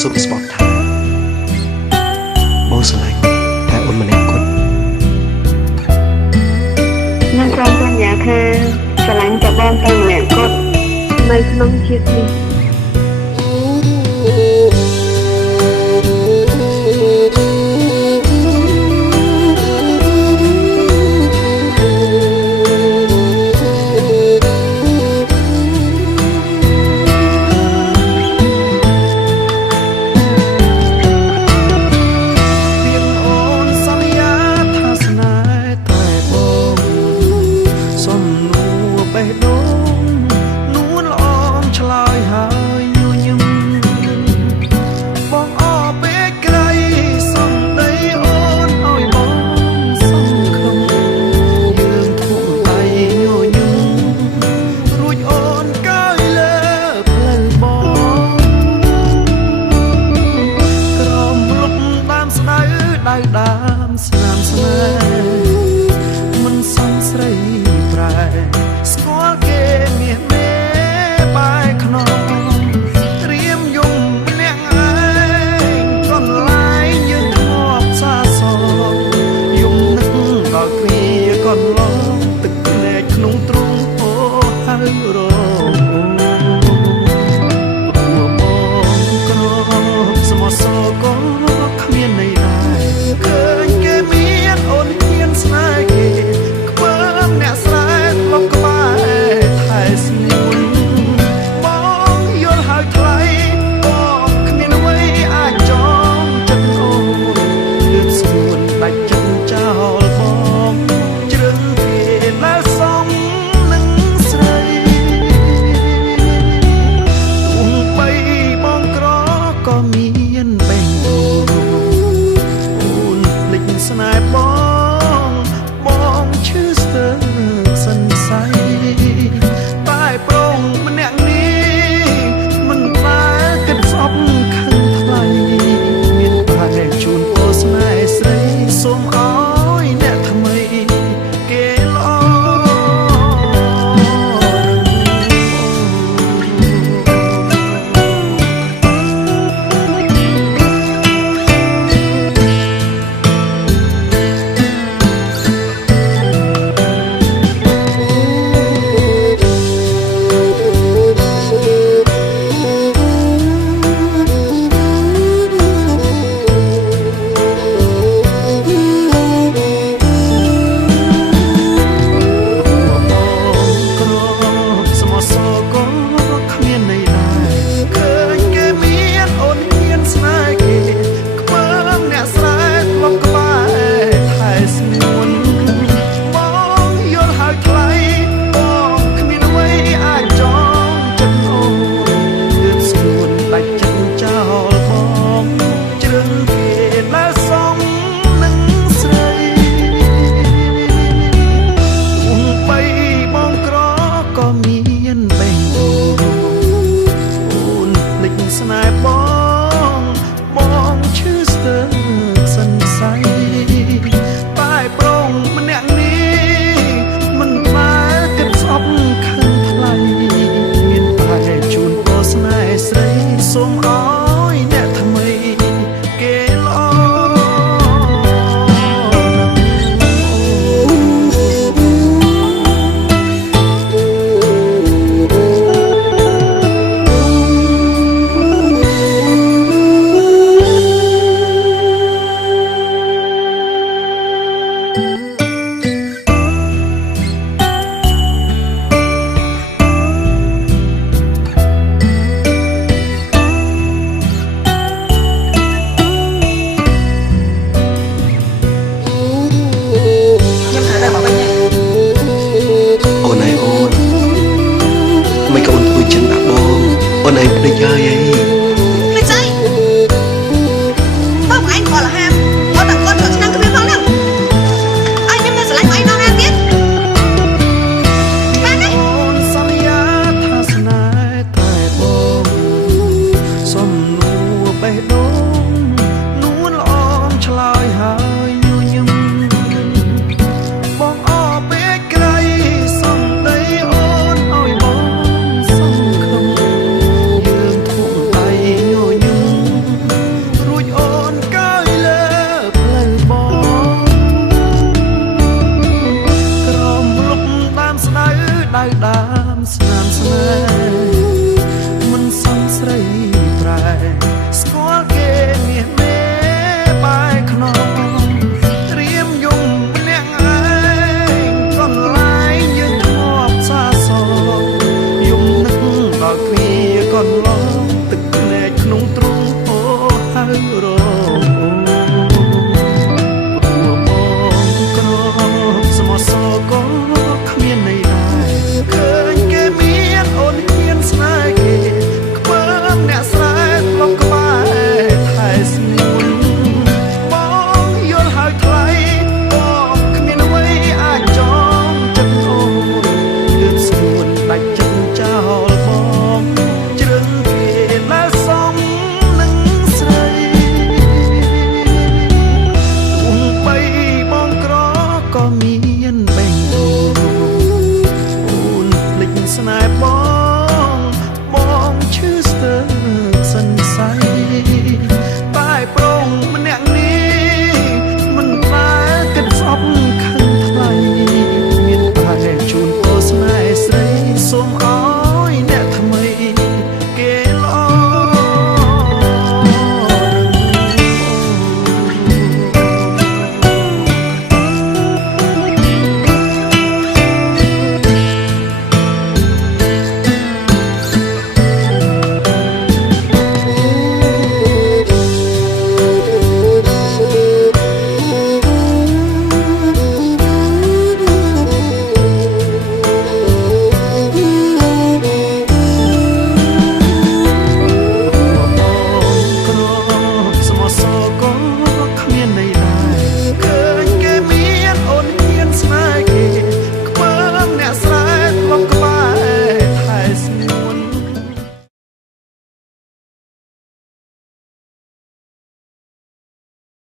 សុំស្បត់ថាបងស្រឡាញ់តែអូនម្នាក់គត់ខ្ញុំសូមសន្យាថាស្រឡាញ់តែបងតែម្នាក់គត់នៅក្នុងជាតិនេះដើមស្នាមស្នេហ៍មិនសំស្រីប្រែស្គាល់គេមាសមេបែកខ្នងត្រៀមយំម្នាក់ឯងកន្លែងយើងធ្លាប់សាសងយំនឹកដល់គ្នាកន្លងទឹកភ្នែកក្នុងទ្រូងអូហៅរងព្រោះបងក្រសមសក៏គ្មានន័យឃើញគេមានអូនមានស្នេហ៍គេខ្ពើមអ្នកស្រែកលំក្បែរថែស្ងួនបងយល់ហើយថ្លៃបងគ្មានអ្វីអាចចងចិត្តអូនលឿនស្ងួនដាច់ចិត្តចោលបងជ្រឹងគេ មានបេះដូងអូនភ្លេចស្នេហ៍បង